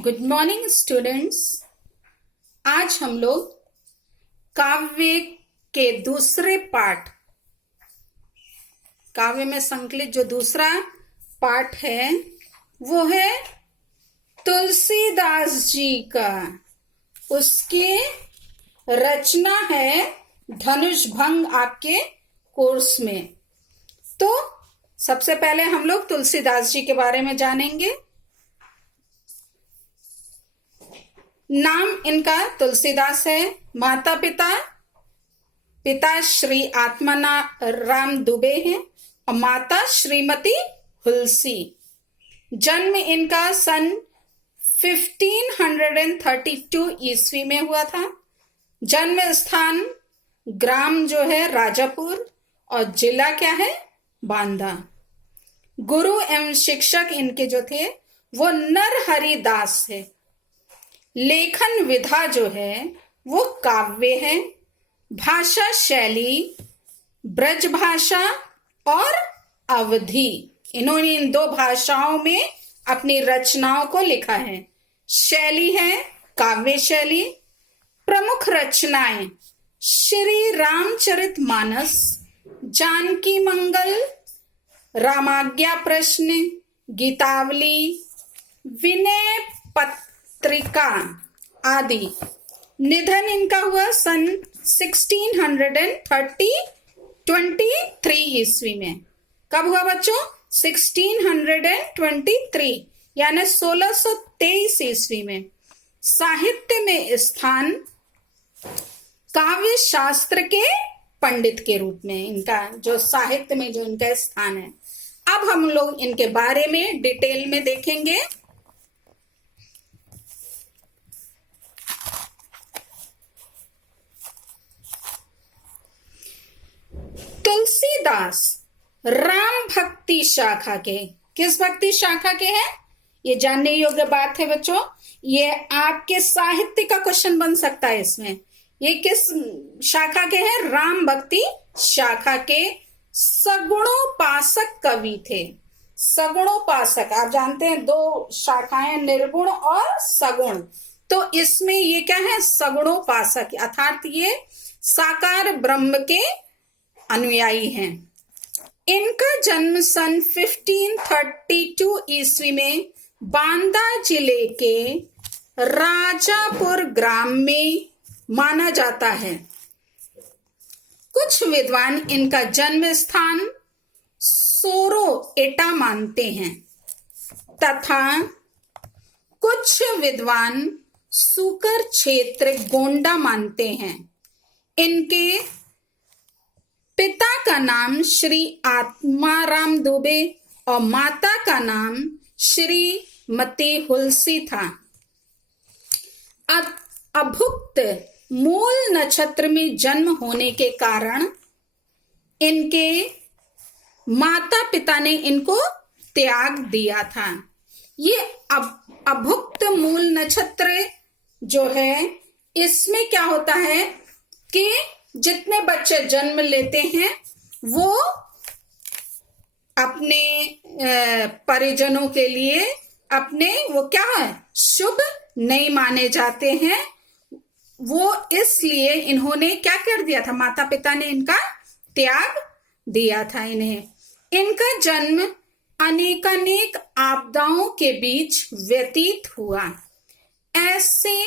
Good morning students. आज हम लोग काव्य के दूसरे पाठ, काव्य में संकलित जो दूसरा पाठ है वो है तुलसीदास जी का। उसकी रचना है धनुष भंग आपके कोर्स में। तो सबसे पहले हम लोग तुलसीदास जी के बारे में जानेंगे। नाम इनका तुलसीदास है। माता पिता श्री आत्माराम दुबे हैं और माता श्रीमती हुलसी। जन्म इनका सन 1532 ईस्वी में हुआ था। जन्म स्थान ग्राम जो है राजापुर और जिला क्या है, बांदा। गुरु एवं शिक्षक इनके जो थे वो नरहरि दास है। लेखन विधा जो है वो काव्य है। भाषा शैली ब्रज भाषा और अवधी, इन्होंने इन दो भाषाओं में अपनी रचनाओं को लिखा है। शैली है काव्य शैली। प्रमुख रचनाएं श्री रामचरितमानस, जानकी मंगल, रामाज्ञा प्रश्न, गीतावली, विनय पत्रिका आदि। निधन इनका हुआ सन 1623 ईस्वी में। कब हुआ बच्चों? 1623 यानी 1623 ईस्वी में। साहित्य में स्थान काव्य शास्त्र के पंडित के रूप में इनका जो साहित्य में जो इनका स्थान है। अब हम लोग इनके बारे में डिटेल में देखेंगे। तुलसीदास राम भक्ति शाखा के, किस भक्ति शाखा के हैं ये जानने योग्य बात है बच्चों। ये आपके साहित्य का क्वेश्चन बन सकता है इसमें। ये किस शाखा के हैं? राम भक्ति शाखा के सगुणोपासक कवि थे। सगुणोपासक आप जानते हैं दो शाखाएं, निर्गुण और सगुण। तो इसमें ये क्या है? सगुणोपासक, अर्थात ये साकार ब्रह्म के अनुयायी हैं। इनका जन्म सन 1532 ईस्वी में बांदा जिले के राजापुर ग्राम में माना जाता है। कुछ विद्वान इनका जन्म स्थान सोरो एटा मानते हैं तथा कुछ विद्वान सुकर क्षेत्र गोंडा मानते हैं। इनके पिता का नाम श्री आत्माराम दुबे और माता का नाम श्रीमती हुलसी था। अभुक्त मूल नक्षत्र में जन्म होने के कारण इनके माता पिता ने इनको त्याग दिया था। ये अभुक्त मूल नक्षत्र जो है इसमें क्या होता है कि जितने बच्चे जन्म लेते हैं वो अपने परिजनों के लिए अपने वो क्या है शुभ नहीं माने जाते हैं। वो इसलिए इन्होंने क्या कर दिया था, माता पिता ने इनका त्याग दिया था इन्हें। इनका जन्म अनेकानेक आपदाओं के बीच व्यतीत हुआ। ऐसे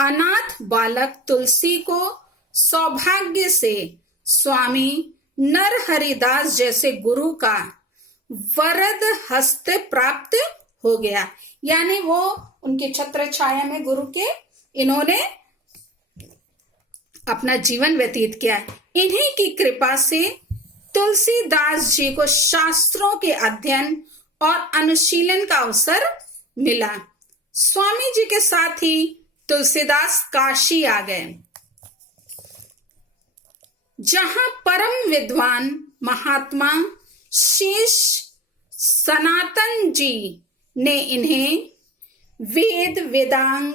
अनाथ बालक तुलसी को सौभाग्य से स्वामी नरहरिदास जैसे गुरु का वरद हस्त प्राप्त हो गया। यानी वो उनके छत्र छाया में गुरु के इन्होंने अपना जीवन व्यतीत किया। इन्हीं की कृपा से तुलसीदास जी को शास्त्रों के अध्ययन और अनुशीलन का अवसर मिला। स्वामी जी के साथ ही तुलसीदास काशी आ गए, जहां परम विद्वान महात्मा शेष सनातन जी ने इन्हें वेद वेदांग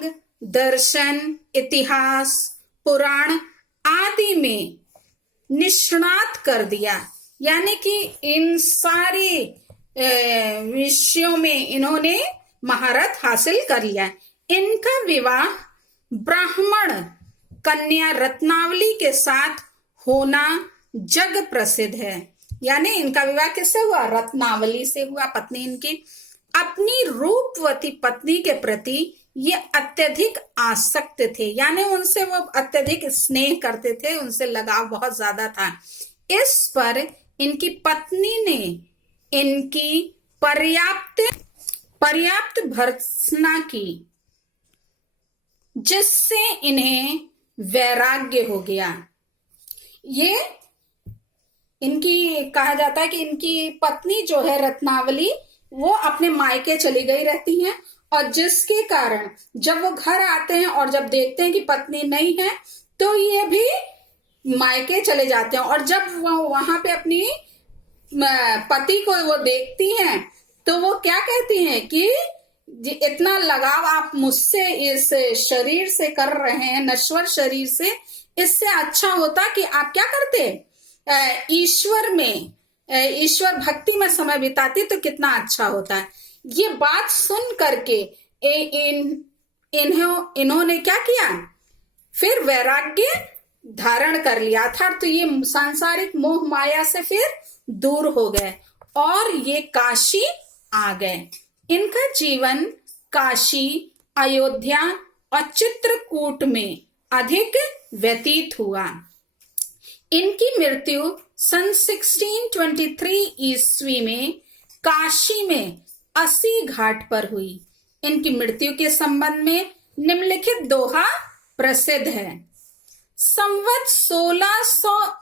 दर्शन इतिहास पुराण आदि में निष्णात कर दिया। यानी कि इन सारे विषयों में इन्होंने महारत हासिल कर लिया। इनका विवाह ब्राह्मण कन्या रत्नावली के साथ होना जग प्रसिद्ध है। यानी इनका विवाह किससे हुआ? रत्नावली से हुआ। पत्नी इनकी अपनी रूपवती पत्नी के प्रति ये अत्यधिक आसक्त थे, यानी उनसे वो अत्यधिक स्नेह करते थे, उनसे लगाव बहुत ज्यादा था। इस पर इनकी पत्नी ने इनकी पर्याप्त भर्त्सना की, जिससे इन्हें वैराग्य हो गया। ये इनकी कहा जाता है कि इनकी पत्नी जो है रत्नावली, वो अपने मायके चली गई रहती हैं, और जिसके कारण जब वो घर आते हैं और जब देखते हैं कि पत्नी नहीं है, तो ये भी मायके चले जाते हैं। और जब वो वहां पे अपनी पति को वो देखती हैं, तो वो क्या कहती हैं कि इतना लगाव आप मुझसे इस शरीर से कर रहे हैं, नश्वर शरीर से, इससे अच्छा होता कि आप क्या करते, ईश्वर भक्ति में समय बिताती तो कितना अच्छा होता है। ये बात सुन करके इन्होंने क्या किया, फिर वैराग्य धारण कर लिया, अर्थात तो ये सांसारिक मोह माया से फिर दूर हो गए और ये काशी आ गए। इनका जीवन काशी, अयोध्या और चित्रकूट में अधिक व्यतीत हुआ। इनकी मृत्यु सन 1623 ईस्वी में काशी में 80 घाट पर हुई। इनकी मृत्यु के संबंध में निम्नलिखित दोहा प्रसिद्ध है। संवत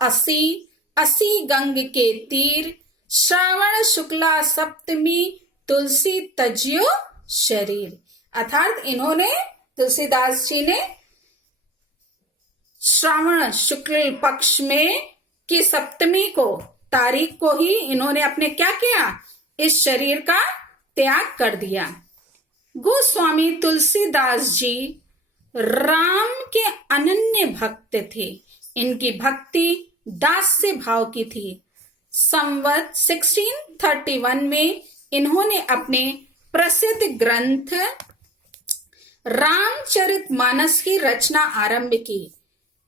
1680 गंग के तीर, श्रावण शुक्ला सप्तमी, तुलसी तजियो शरीर। अर्थात इन्होंने, तुलसीदास जी ने श्रावण शुक्ल पक्ष में की सप्तमी को, तारीख को ही इन्होंने अपने क्या किया, इस शरीर का त्याग कर दिया। गोस्वामी तुलसीदास जी राम के अनन्य भक्त थे। इनकी भक्ति दास्य भाव की थी। संवत 1631 में इन्होंने अपने प्रसिद्ध ग्रंथ रामचरितमानस की रचना आरंभ की।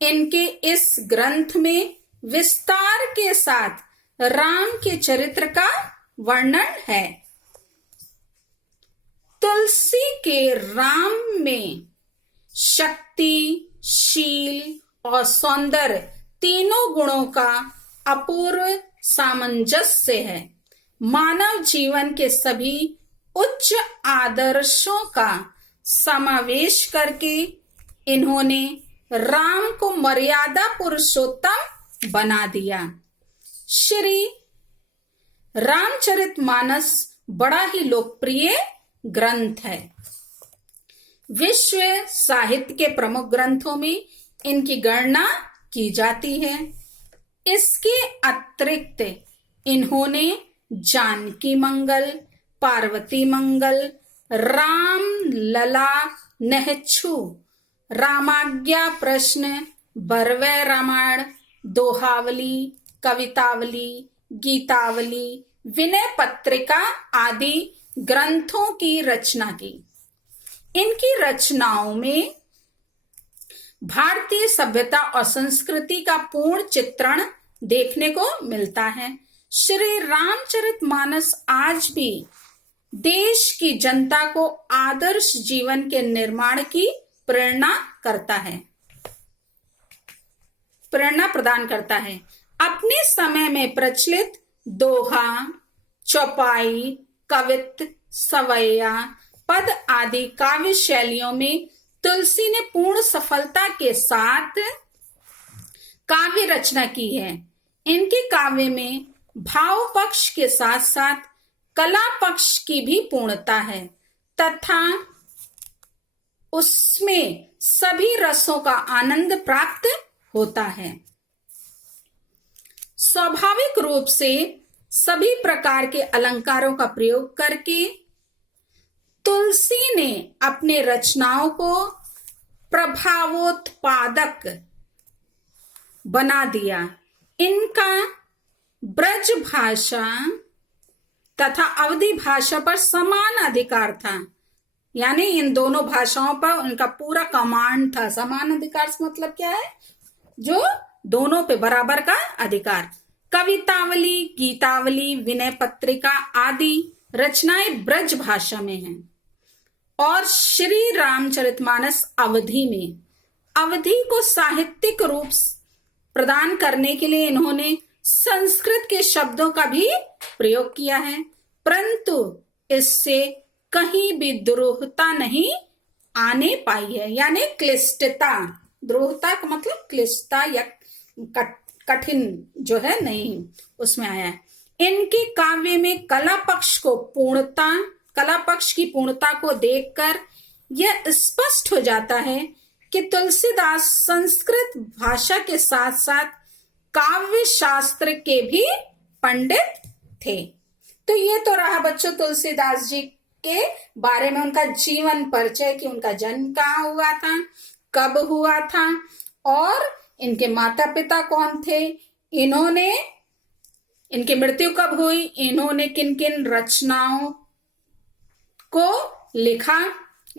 इनके इस ग्रंथ में विस्तार के साथ राम के चरित्र का वर्णन है। तुलसी के राम में शक्ति, शील और सौंदर्य तीनों गुणों का अपूर्व सामंजस्य है। मानव जीवन के सभी उच्च आदर्शों का समावेश करके इन्होंने राम को मर्यादा पुरुषोत्तम बना दिया। श्री रामचरितमानस बड़ा ही लोकप्रिय ग्रंथ है। विश्व साहित्य के प्रमुख ग्रंथों में इनकी गणना की जाती है। इसके अतिरिक्त इन्होंने जानकी मंगल, पार्वती मंगल, राम लला नहछु, रामाज्ञा प्रश्न, बरवै रामायण, दोहावली, कवितावली, गीतावली, विनय पत्रिका आदि ग्रंथों की रचना की। इनकी रचनाओं में भारतीय सभ्यता और संस्कृति का पूर्ण चित्रण देखने को मिलता है। श्री रामचरितमानस आज भी देश की जनता को आदर्श जीवन के निर्माण की प्रेरणा प्रदान करता है। अपने समय में प्रचलित दोहा, चौपाई, कवित्त, सवैया, पद आदि काव्य शैलियों में तुलसी ने पूर्ण सफलता के साथ काव्य रचना की है। इनके काव्य में भाव पक्ष के साथ साथ कला पक्ष की भी पूर्णता है तथा उसमें सभी रसों का आनंद प्राप्त होता है। स्वाभाविक रूप से सभी प्रकार के अलंकारों का प्रयोग करके तुलसी ने अपने रचनाओं को प्रभावोत्पादक बना दिया। इनका ब्रज भाषा तथा अवधी भाषा पर समान अधिकार था। यानी इन दोनों भाषाओं पर उनका पूरा कमांड था। समान अधिकार से मतलब क्या है? जो दोनों पे बराबर का अधिकार। कवितावली, गीतावली, विनय पत्रिका आदि रचनाएं ब्रज भाषा में हैं और श्री रामचरितमानस अवधी में। अवधी को साहित्यिक रूप प्रदान करने के लिए इन्होंने संस्कृत के शब्दों का भी प्रयोग किया है, परंतु इससे कहीं भी द्रोहता नहीं आने पाई है, यानी क्लिष्टता। द्रोहता का मतलब क्लिष्टता या कठिन जो है नहीं उसमें आया है। इनके काव्य में कला पक्ष की पूर्णता को देखकर यह स्पष्ट हो जाता है कि तुलसीदास संस्कृत भाषा के साथ साथ काव्य शास्त्र के भी पंडित थे। तो ये तो रहा बच्चों तुलसीदास जी के बारे में उनका जीवन परिचय, कि उनका जन्म कहाँ हुआ था, कब हुआ था और इनके माता पिता कौन थे, इनकी मृत्यु कब हुई, इन्होंने किन किन रचनाओं को लिखा,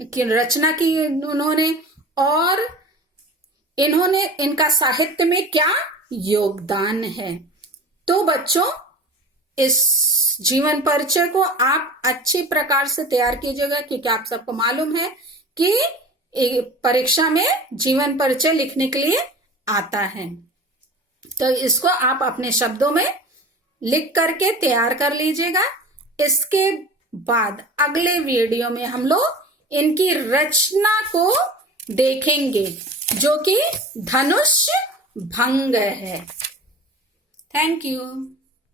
किन रचना की उन्होंने, और इन्होंने इनका साहित्य में क्या योगदान है। तो बच्चों इस जीवन परिचय को आप अच्छी प्रकार से तैयार कीजिएगा, क्योंकि आप सबको मालूम है कि परीक्षा में जीवन परिचय लिखने के लिए आता है। तो इसको आप अपने शब्दों में लिख करके तैयार कर लीजिएगा। इसके बाद अगले वीडियो में हम लोग इनकी रचना को देखेंगे जो कि धनुष भंग है। Thank you.